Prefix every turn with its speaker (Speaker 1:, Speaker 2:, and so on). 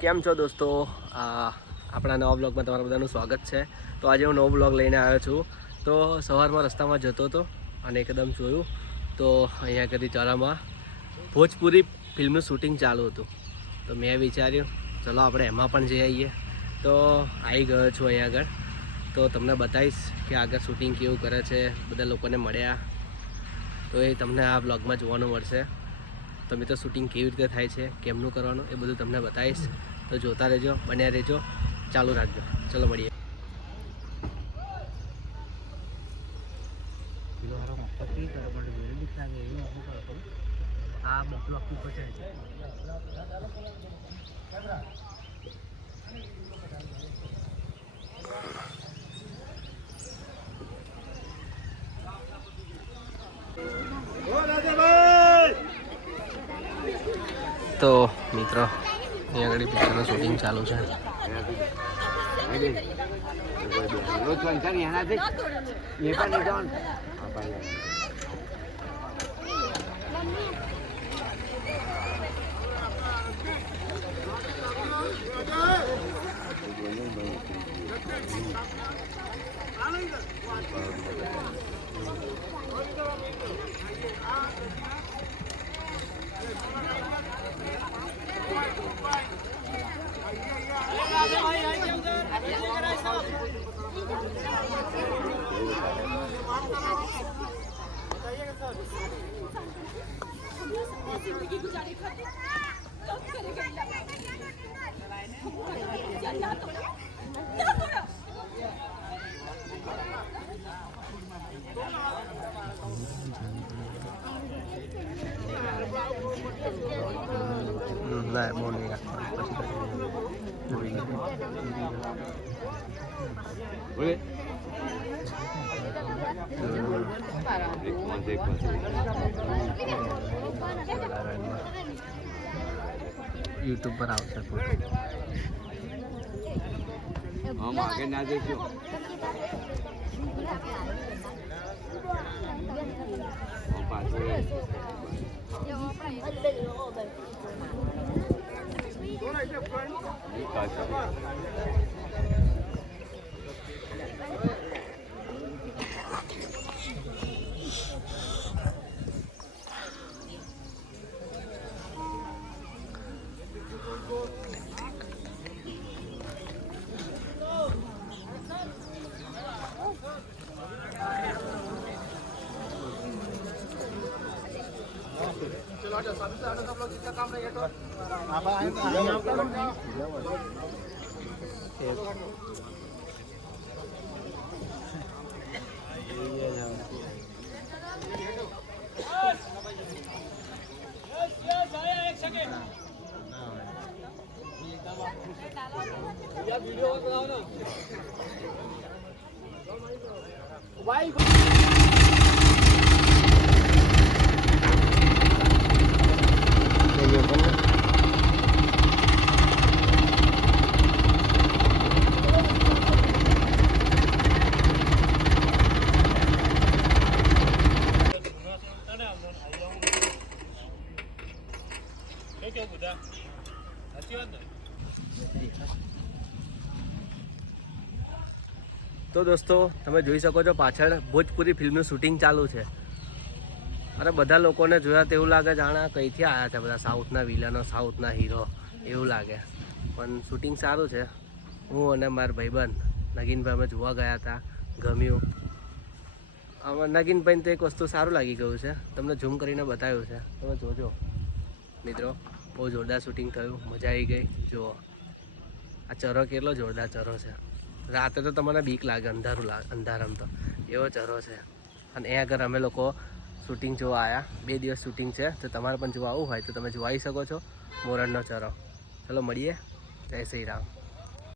Speaker 1: કેમ છો દોસ્તો? આપણા નવા બ્લોગમાં તમારા બધાનું સ્વાગત છે. તો આજે હું નવો બ્લોગ લઈને આવ્યો છું. તો સવારમાં રસ્તામાં જતો હતો અને એકદમ જોયું તો અહીંયા કરી ચોરામાં ભોજપુરી ફિલ્મનું શૂટિંગ ચાલુ હતું. તો મેં વિચાર્યું, ચલો આપણે એમાં પણ જઈ આવીએ. તો આવી ગયો છું અહીંયા આગળ. તો તમને બતાવીશ કે આગળ શૂટિંગ કેવું કરે છે, બધા લોકોને મળ્યા. તો એ તમને આ બ્લોગમાં જોવાનું મળશે. તો મિત્રો શૂટિંગ કેવી રીતે થાય છે, કેમનું કરવાનું, એ બધું તમને બતાવીશ. તો જોતા રહેજો, બન્યા રહેજો, ચાલુ રાખજો. ચલો મળીએ. આ બકલો આખું પચાય છે. તો મિત્રો અહીંયા આગળ પિક્ચરનું શૂટિંગ ચાલુ છે. હમ, ના બહુ નહીં રાખવાનું પછી કરીએ. યુટ્યુબ પર આવશે ફોટો
Speaker 2: આગે ના દેખ્યો પાછળ takip edin.
Speaker 1: વિડીયો બનાવો ને ભાઈ તો દોસ્તો, તમે જોઈ શકો છો પાછળ ભોજપુરી ફિલ્મનું શૂટિંગ ચાલુ છે. અને બધા લોકોને જોયા તેવું લાગે, જાણે કઈથી આવ્યા છે બધા સાઉથના વિલનો, સાઉથના હીરો એવું લાગે. પણ શૂટિંગ સારું છે. હું અને મારા ભાઈબંધ નગીનભાઈ અમે જોવા ગયા હતા, ગમ્યું. આમાં નગીનભાઈને તો એક વસ્તુ સારું લાગી ગયું છે. તમને ઝૂમ કરીને બતાવ્યું છે. તમે જોજો, મિત્રો. બહુ જોરદાર શૂટિંગ થયું, મજા આવી ગઈ. જુઓ. આ ચરો કેટલો જોરદાર ચરો છે. રાતે તો તમને બીક લાગે, અંધારું લાગે, અંધારામ તો. એવો ચરો છે. અને એ આગળ અમે લોકો શૂટિંગ જોવા આવ્યા બે દિવસ શૂટિંગ છે. તો તમારે પણ જોવા આવવું હોય તો તમે જોવાઈ શકો છો મોરણનો ચરો. ચલો મળીએ. જય શ્રી રામ.